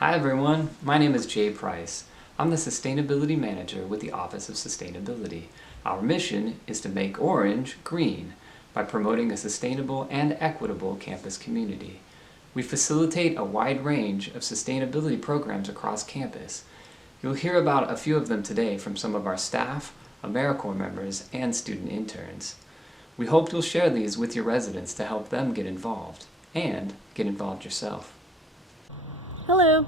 Hi everyone, my name is Jay Price. I'm the Sustainability Manager with the Office of Sustainability. Our mission is to make Orange green by promoting a sustainable and equitable campus community. We facilitate a wide range of sustainability programs across campus. You'll hear about a few of them today from some of our staff, AmeriCorps members, and student interns. We hope you'll share these with your residents to help them get involved, and get involved yourself. Hello,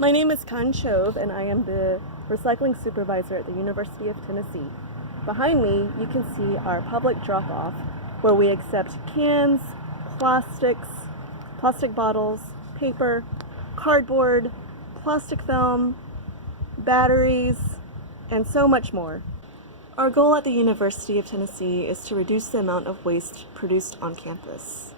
my name is Con Chove and I am the recycling supervisor at the University of Tennessee. Behind me you can see our public drop-off where we accept cans, plastics, plastic bottles, paper, cardboard, plastic film, batteries, and so much more. Our goal at the University of Tennessee is to reduce the amount of waste produced on campus,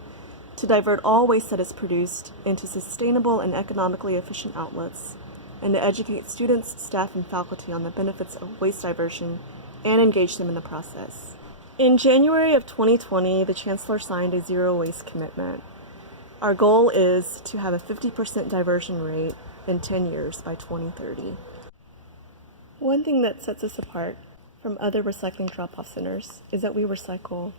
to divert all waste that is produced into sustainable and economically efficient outlets, and to educate students, staff, and faculty on the benefits of waste diversion and engage them in the process. In January of 2020, the Chancellor signed a zero waste commitment. Our goal is to have a 50% diversion rate in 10 years by 2030. One thing that sets us apart from other recycling drop-off centers is that we recycle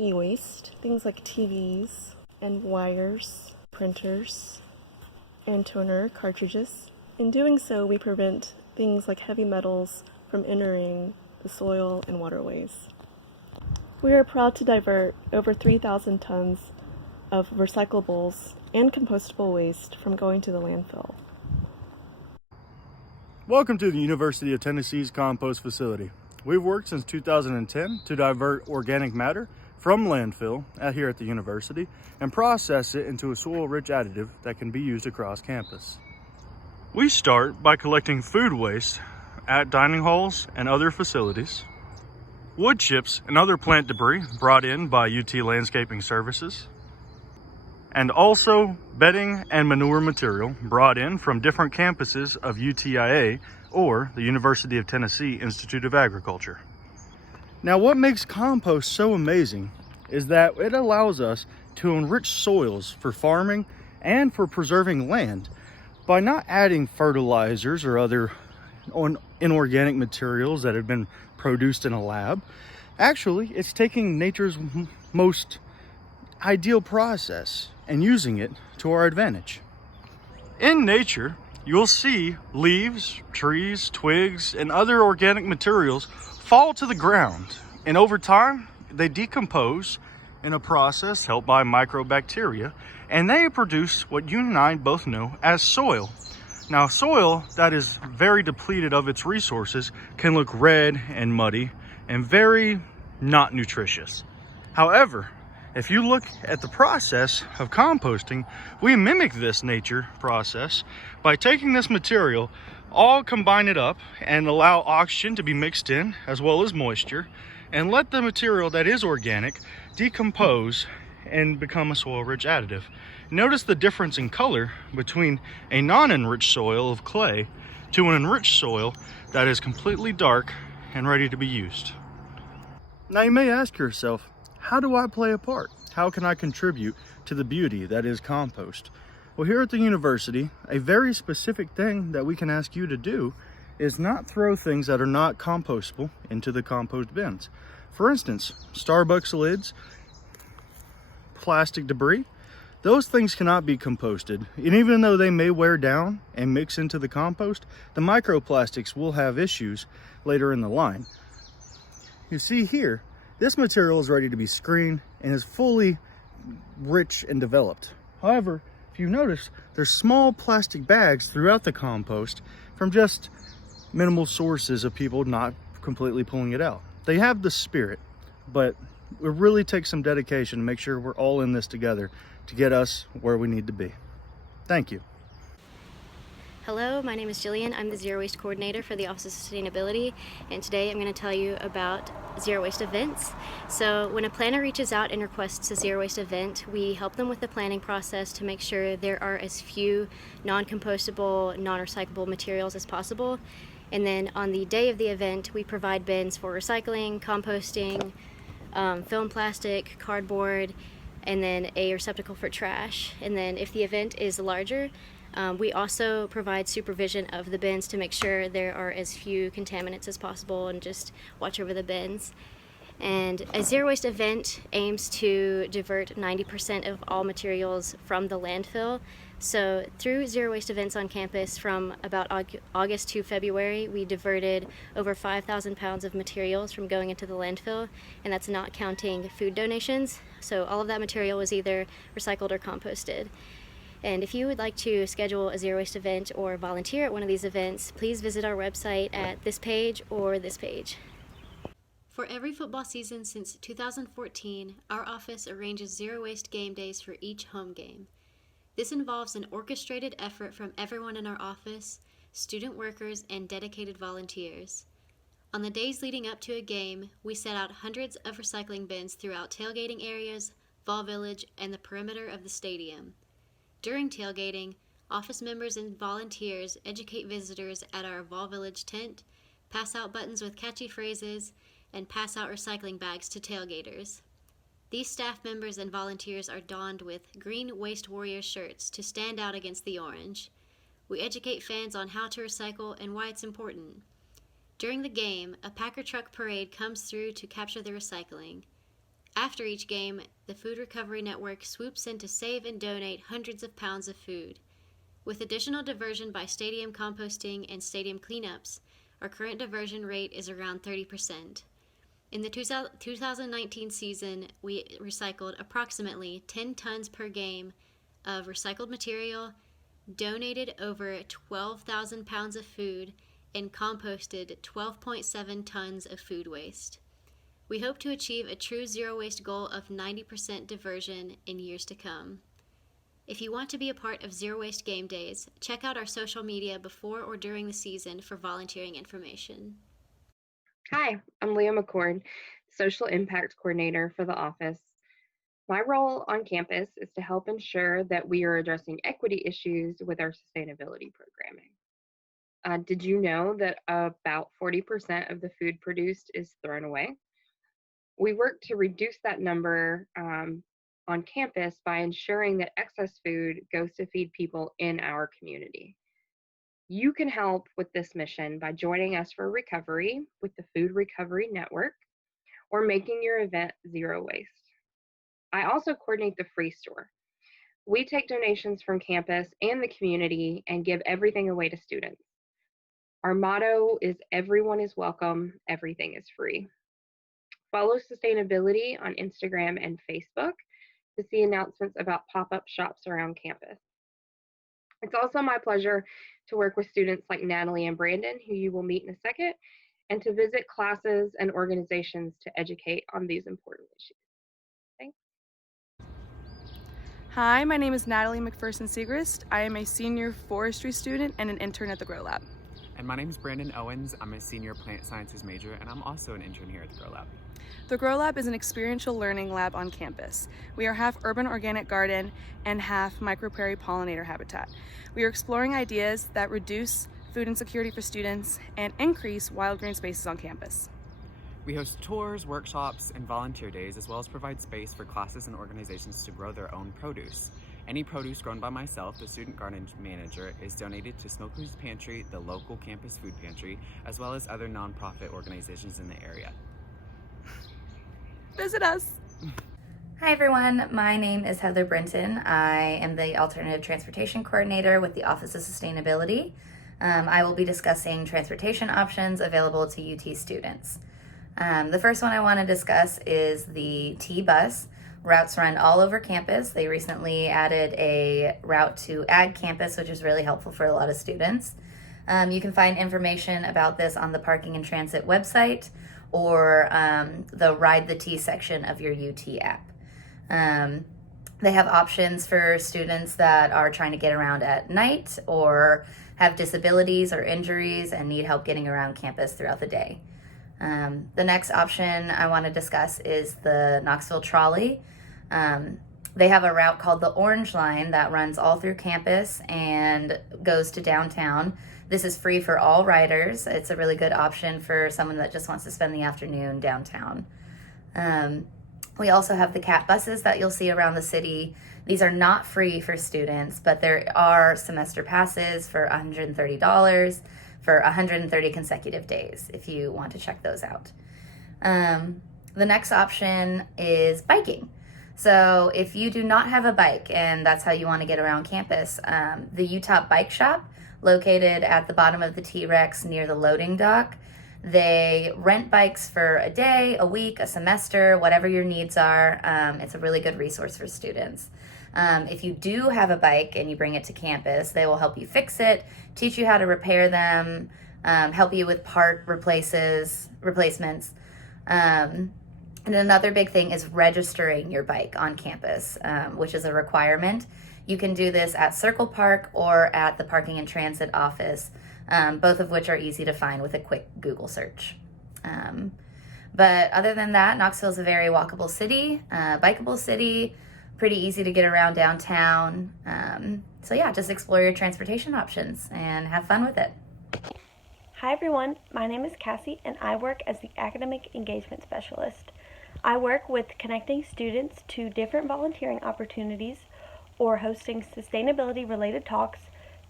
e-waste, things like TVs, and wires, printers, and toner cartridges. In doing so, we prevent things like heavy metals from entering the soil and waterways. We are proud to divert over 3,000 tons of recyclables and compostable waste from going to the landfill. Welcome to the University of Tennessee's compost facility. We've worked since 2010 to divert organic matter from landfill here at the university and process it into a soil-rich additive that can be used across campus. We start by collecting food waste at dining halls and other facilities, wood chips and other plant debris brought in by UT Landscaping Services, and also bedding and manure material brought in from different campuses of UTIA or the University of Tennessee Institute of Agriculture. Now, what makes compost so amazing is that it allows us to enrich soils for farming and for preserving land by not adding fertilizers or other inorganic materials that have been produced in a lab. Actually, it's taking nature's most ideal process and using it to our advantage. In nature, you'll see leaves, trees, twigs, and other organic materials fall to the ground, and over time they decompose in a process helped by microbacteria, and they produce what you and I both know as soil. Now, soil that is very depleted of its resources can look red and muddy and very not nutritious. However, if you look at the process of composting, we mimic this nature process by taking this material, all combine it up and allow oxygen to be mixed in as well as moisture, and let the material that is organic decompose and become a soil-rich additive. Notice the difference in color between a non-enriched soil of clay to an enriched soil that is completely dark and ready to be used. Now you may ask yourself, how do I play a part? How can I contribute to the beauty that is compost? Well, here at the university, a very specific thing that we can ask you to do is not throw things that are not compostable into the compost bins. For instance, Starbucks lids, plastic debris, those things cannot be composted. And even though they may wear down and mix into the compost, the microplastics will have issues later in the line. You see here, this material is ready to be screened and is fully rich and developed. However, if you notice, there's small plastic bags throughout the compost from just minimal sources of people not completely pulling it out. They have the spirit, but it really takes some dedication to make sure we're all in this together to get us where we need to be. Thank you. Hello, my name is Jillian. I'm the Zero Waste Coordinator for the Office of Sustainability, and today I'm going to tell you about zero waste events. So when a planner reaches out and requests a zero waste event, we help them with the planning process to make sure there are as few non-compostable, non-recyclable materials as possible. And then on the day of the event, we provide bins for recycling, composting, film plastic, cardboard, and then a receptacle for trash. And then if the event is larger, We also provide supervision of the bins to make sure there are as few contaminants as possible and just watch over the bins. And a zero waste event aims to divert 90% of all materials from the landfill. So through zero waste events on campus from about August to February, we diverted over 5,000 pounds of materials from going into the landfill, and that's not counting food donations. So all of that material was either recycled or composted. And if you would like to schedule a zero waste event or volunteer at one of these events, please visit our website at this page or this page. For every football season since 2014, our office arranges zero waste game days for each home game. This involves an orchestrated effort from everyone in our office, student workers, and dedicated volunteers. On the days leading up to a game, we set out hundreds of recycling bins throughout tailgating areas, Vol Village, and the perimeter of the stadium. During tailgating, office members and volunteers educate visitors at our Vol Village tent, pass out buttons with catchy phrases, and pass out recycling bags to tailgaters. These staff members and volunteers are donned with green Waste Warriors shirts to stand out against the orange. We educate fans on how to recycle and why it's important. During the game, a Packer truck parade comes through to capture the recycling. After each game, the Food Recovery Network swoops in to save and donate hundreds of pounds of food. With additional diversion by stadium composting and stadium cleanups, our current diversion rate is around 30%. In the 2019 season, we recycled approximately 10 tons per game of recycled material, donated over 12,000 pounds of food, and composted 12.7 tons of food waste. We hope to achieve a true zero waste goal of 90% diversion in years to come. If you want to be a part of Zero Waste Game Days, check out our social media before or during the season for volunteering information. Hi, I'm Leah McCord, Social Impact Coordinator for the office. My role on campus is to help ensure that we are addressing equity issues with our sustainability programming. Did you know that about 40% of the food produced is thrown away? We work to reduce that number on campus by ensuring that excess food goes to feed people in our community. You can help with this mission by joining us for recovery with the Food Recovery Network or making your event zero waste. I also coordinate the free store. We take donations from campus and the community and give everything away to students. Our motto is everyone is welcome, everything is free. Follow sustainability on Instagram and Facebook to see announcements about pop-up shops around campus. It's also my pleasure to work with students like Natalie and Brandon, who you will meet in a second, and to visit classes and organizations to educate on these important issues. Thanks. Hi, my name is Natalie McPherson Segrist. I am a senior forestry student and an intern at the Grow Lab. And my name is Brandon Owens. I'm a senior plant sciences major, and I'm also an intern here at the Grow Lab. The Grow Lab is an experiential learning lab on campus. We are half urban organic garden and half microprairie pollinator habitat. We are exploring ideas that reduce food insecurity for students and increase wild green spaces on campus. We host tours, workshops, and volunteer days, as well as provide space for classes and organizations to grow their own produce. Any produce grown by myself, the student garden manager, is donated to Smokey's Pantry, the local campus food pantry, as well as other nonprofit organizations in the area. Visit us! Hi everyone, my name is Heather Brinton. I am the Alternative Transportation Coordinator with the Office of Sustainability. I will be discussing transportation options available to UT students. The first one I want to discuss is the T-Bus. Routes run all over campus. They recently added a route to Ag Campus, which is really helpful for a lot of students. You can find information about this on the Parking and Transit website or the Ride the T section of your UT app. They have options for students that are trying to get around at night or have disabilities or injuries and need help getting around campus throughout the day. The next option I want to discuss is the Knoxville trolley. They have a route called the Orange Line that runs all through campus and goes to downtown. This is free for all riders. It's a really good option for someone that just wants to spend the afternoon downtown. We also have the CAT buses that you'll see around the city. These are not free for students, but there are semester passes for $130 for 130 consecutive days if you want to check those out. The next option is biking. So if you do not have a bike and that's how you want to get around campus, the Utah Bike Shop, located at the bottom of the T-Rex near the loading dock, they rent bikes for a day, a week, a semester, whatever your needs are. It's a really good resource for students. If you do have a bike and you bring it to campus, they will help you fix it, teach you how to repair them, help you with part replacements. And another big thing is registering your bike on campus, which is a requirement. You can do this at Circle Park or at the Parking and Transit office, both of which are easy to find with a quick Google search. But other than that, Knoxville is a very walkable city, bikeable city, pretty easy to get around downtown. So yeah, just explore your transportation options and have fun with it. Hi everyone, my name is Cassie and I work as the Academic Engagement Specialist. I work with connecting students to different volunteering opportunities or hosting sustainability-related talks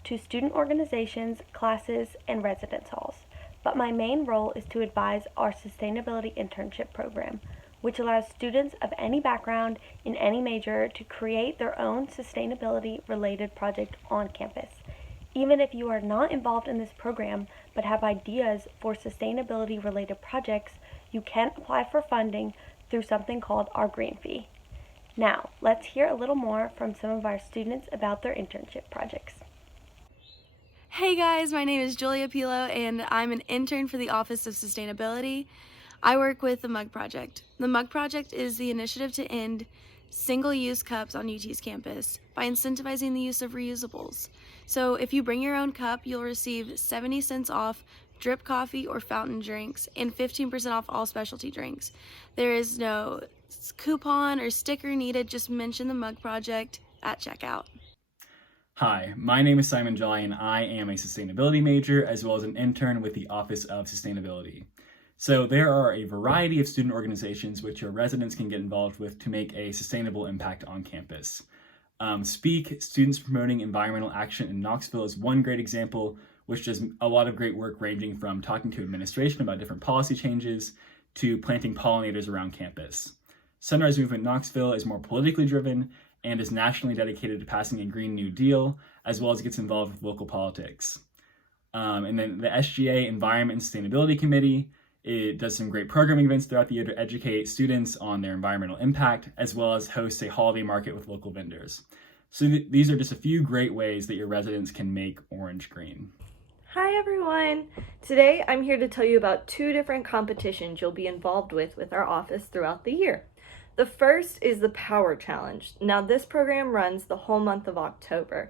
to student organizations, classes, and residence halls. But my main role is to advise our sustainability internship program, which allows students of any background in any major to create their own sustainability-related project on campus. Even if you are not involved in this program but have ideas for sustainability-related projects, you can apply for funding through something called our Green Fee. Now, let's hear a little more from some of our students about their internship projects. Hey guys, my name is Julia Pilo and I'm an intern for the Office of Sustainability. I work with the Mug Project. The Mug Project is the initiative to end single-use cups on UT's campus by incentivizing the use of reusables. So if you bring your own cup, you'll receive 70 cents off drip coffee or fountain drinks and 15% off all specialty drinks. There is no coupon or sticker needed, just mention the Mug Project at checkout. Hi, my name is Simon Jolly and I am a sustainability major as well as an intern with the Office of Sustainability. So there are a variety of student organizations which your residents can get involved with to make a sustainable impact on campus. SPEAK, Students Promoting Environmental Action in Knoxville, is one great example, which does a lot of great work ranging from talking to administration about different policy changes to planting pollinators around campus. Sunrise Movement Knoxville is more politically driven and is nationally dedicated to passing a Green New Deal, as well as gets involved with local politics. And then the SGA Environment and Sustainability Committee, it does some great programming events throughout the year to educate students on their environmental impact, as well as host a holiday market with local vendors. So these are just a few great ways that your residents can make Orange green. Hi everyone! Today I'm here to tell you about two different competitions you'll be involved with our office throughout the year. The first is the Power Challenge. Now this program runs the whole month of October,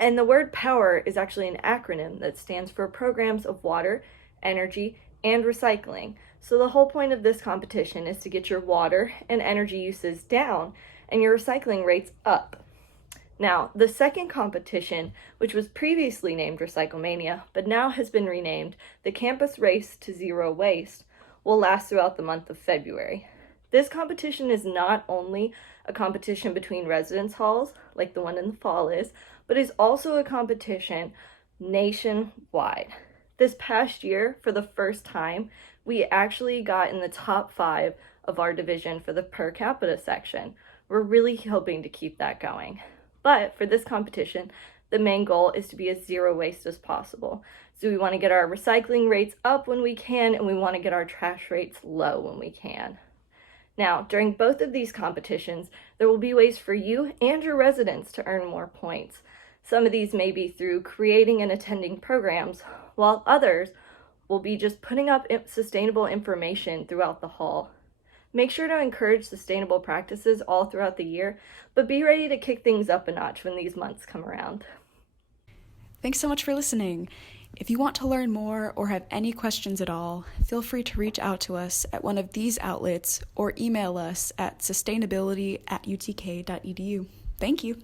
and the word power is actually an acronym that stands for Programs of Water, Energy, and Recycling. So the whole point of this competition is to get your water and energy uses down and your recycling rates up. Now, the second competition, which was previously named Recyclemania, but now has been renamed the Campus Race to Zero Waste, will last throughout the month of February. This competition is not only a competition between residence halls, like the one in the fall is, but is also a competition nationwide. This past year, for the first time, we actually got in the top 5 of our division for the per capita section. We're really hoping to keep that going. But for this competition, the main goal is to be as zero waste as possible. So we want to get our recycling rates up when we can, and we want to get our trash rates low when we can. Now, during both of these competitions, there will be ways for you and your residents to earn more points. Some of these may be through creating and attending programs, while others will be just putting up sustainable information throughout the hall. Make sure to encourage sustainable practices all throughout the year, but be ready to kick things up a notch when these months come around. Thanks so much for listening. If you want to learn more or have any questions at all, feel free to reach out to us at one of these outlets or email us at sustainability@utk.edu. Thank you.